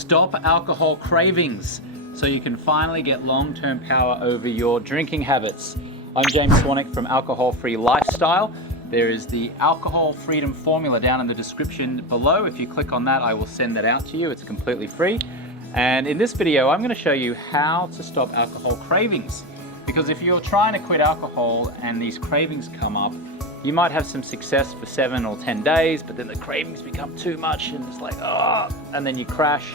Stop alcohol cravings so you can finally get long-term power over your drinking habits. I'm James Swanwick from Alcohol Free Lifestyle. There is the Alcohol Freedom Formula down in the description below. If you click on that, I will send that out to you. It's completely free. And in this video, I'm going to show you how to stop alcohol cravings. Because if you're trying to quit alcohol and these cravings come up, you might have some success for 7 or 10 days, but then the cravings become too much and it's like, oh, and then you crash,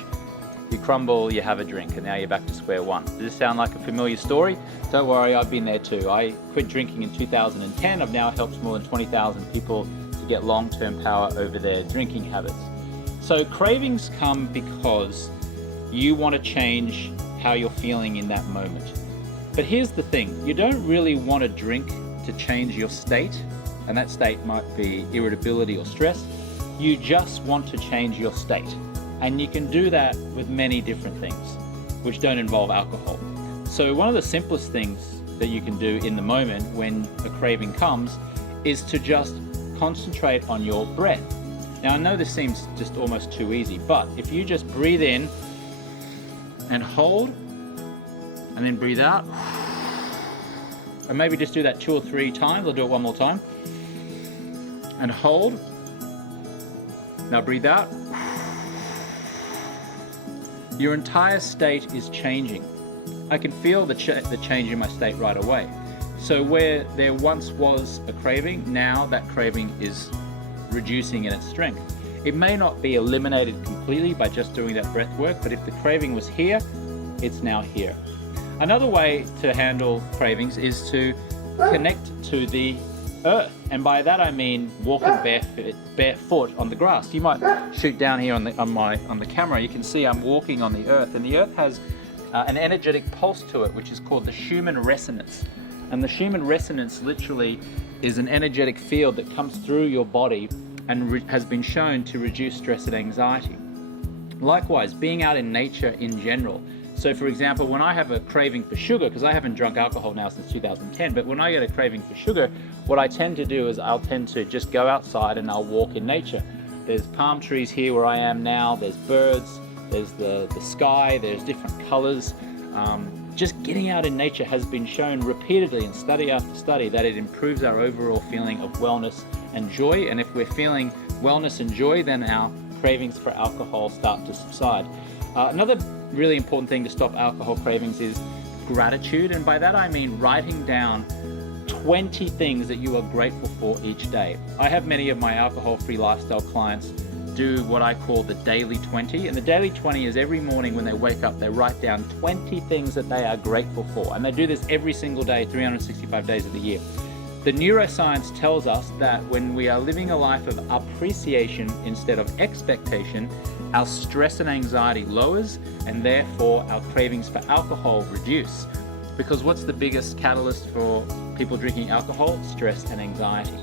you crumble, you have a drink, and now you're back to square one. Does this sound like a familiar story? Don't worry, I've been there too. I quit drinking in 2010. I've now helped more than 20,000 people to get long-term power over their drinking habits. So cravings come because you want to change how you're feeling in that moment. But here's the thing, you don't really want to drink to change your state, and that state might be irritability or stress. You just want to change your state. And you can do that with many different things, which don't involve alcohol. So one of the simplest things that you can do in the moment when a craving comes is to just concentrate on your breath. Now I know this seems just almost too easy, but if you just breathe in and hold, and then breathe out, and maybe just do that 2 or 3 times. I'll do it one more time. And hold. Now breathe out. Your entire state is changing. I can feel the change in my state right away. So where there once was a craving, now that craving is reducing in its strength. It may not be eliminated completely by just doing that breath work, but if the craving was here, it's now here. Another way to handle cravings is to connect to the earth, and by that I mean walking barefoot on the grass. You might shoot down here on the camera. You can see I'm walking on the earth, and the earth has an energetic pulse to it, which is called the Schumann resonance. And the Schumann resonance literally is an energetic field that comes through your body and has been shown to reduce stress and anxiety. Likewise, being out in nature in general. So for example, when I have a craving for sugar, because I haven't drunk alcohol now since 2010, but when I get a craving for sugar, what I tend to do is I'll tend to just go outside and I'll walk in nature. There's palm trees here where I am now, there's birds, there's the sky, there's different colors. Just getting out in nature has been shown repeatedly in study after study that it improves our overall feeling of wellness and joy. And if we're feeling wellness and joy, then our cravings for alcohol start to subside. Another really important thing to stop alcohol cravings is gratitude, and by that I mean writing down 20 things that you are grateful for each day. I have many of my alcohol-free lifestyle clients do what I call the daily 20, and the daily 20 is every morning when they wake up they write down 20 things that they are grateful for, and they do this every single day, 365 days of the year. The neuroscience tells us that when we are living a life of appreciation instead of expectation, our stress and anxiety lowers, and therefore our cravings for alcohol reduce. Because what's the biggest catalyst for people drinking alcohol? Stress and anxiety.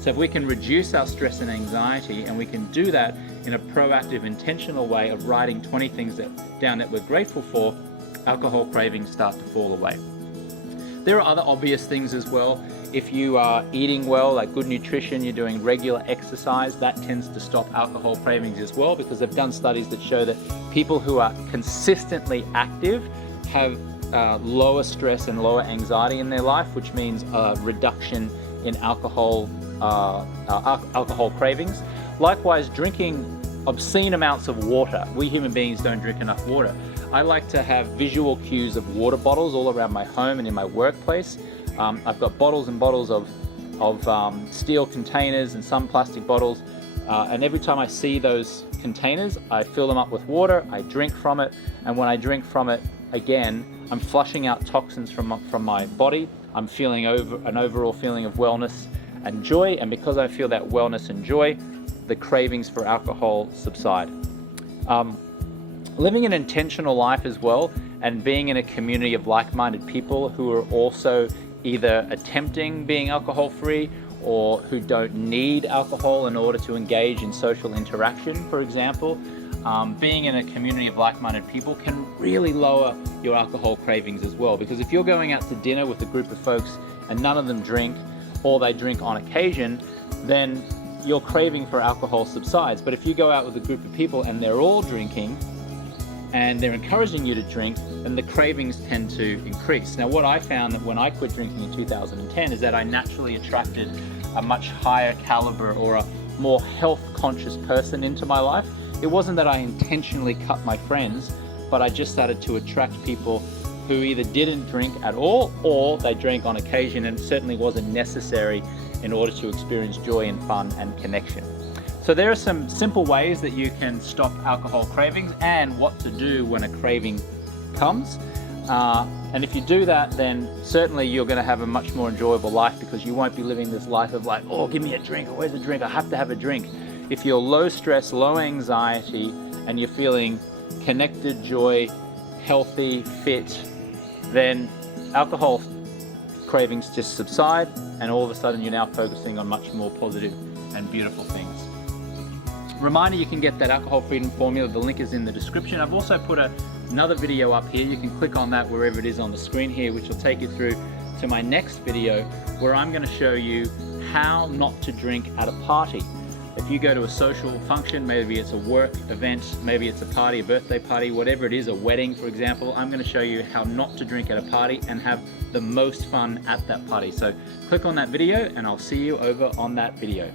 So if we can reduce our stress and anxiety, and we can do that in a proactive, intentional way of writing 20 things down that we're grateful for, alcohol cravings start to fall away. There are other obvious things as well. If you are eating well, like good nutrition, you're doing regular exercise, that tends to stop alcohol cravings as well, because they've done studies that show that people who are consistently active have lower stress and lower anxiety in their life, which means a reduction in alcohol cravings. Likewise, drinking obscene amounts of water. We human beings don't drink enough water. I like to have visual cues of water bottles all around my home and in my workplace. I've got bottles and bottles of steel containers and some plastic bottles, and every time I see those containers, I fill them up with water, I drink from it, and when I drink from it, again, I'm flushing out toxins from my body. I'm feeling an overall feeling of wellness and joy, and because I feel that wellness and joy, the cravings for alcohol subside. Living an intentional life as well, and being in a community of like-minded people who are also either attempting being alcohol-free or who don't need alcohol in order to engage in social interaction, for example. Being in a community of like-minded people can really lower your alcohol cravings as well, because if you're going out to dinner with a group of folks and none of them drink, or they drink on occasion, then your craving for alcohol subsides. But if you go out with a group of people and they're all drinking, and they're encouraging you to drink, then the cravings tend to increase. Now, what I found that when I quit drinking in 2010 is that I naturally attracted a much higher caliber or a more health conscious person into my life. It wasn't that I intentionally cut my friends, but I just started to attract people who either didn't drink at all or they drank on occasion, and it certainly wasn't necessary in order to experience joy and fun and connection. So there are some simple ways that you can stop alcohol cravings and what to do when a craving comes. And if you do that, then certainly you're going to have a much more enjoyable life, because you won't be living this life of like, oh, give me a drink, or where's a drink, I have to have a drink. If you're low stress, low anxiety, and you're feeling connected, joy, healthy, fit, then alcohol cravings just subside, and all of a sudden you're now focusing on much more positive and beautiful things. Reminder, you can get that alcohol freedom formula. The link is in the description. I've also put another video up here. You can click on that wherever it is on the screen here, which will take you through to my next video, where I'm going to show you how not to drink at a party. If you go to a social function, maybe it's a work event, maybe it's a party, a birthday party, whatever it is, a wedding, for example, I'm going to show you how not to drink at a party and have the most fun at that party. So click on that video and I'll see you over on that video.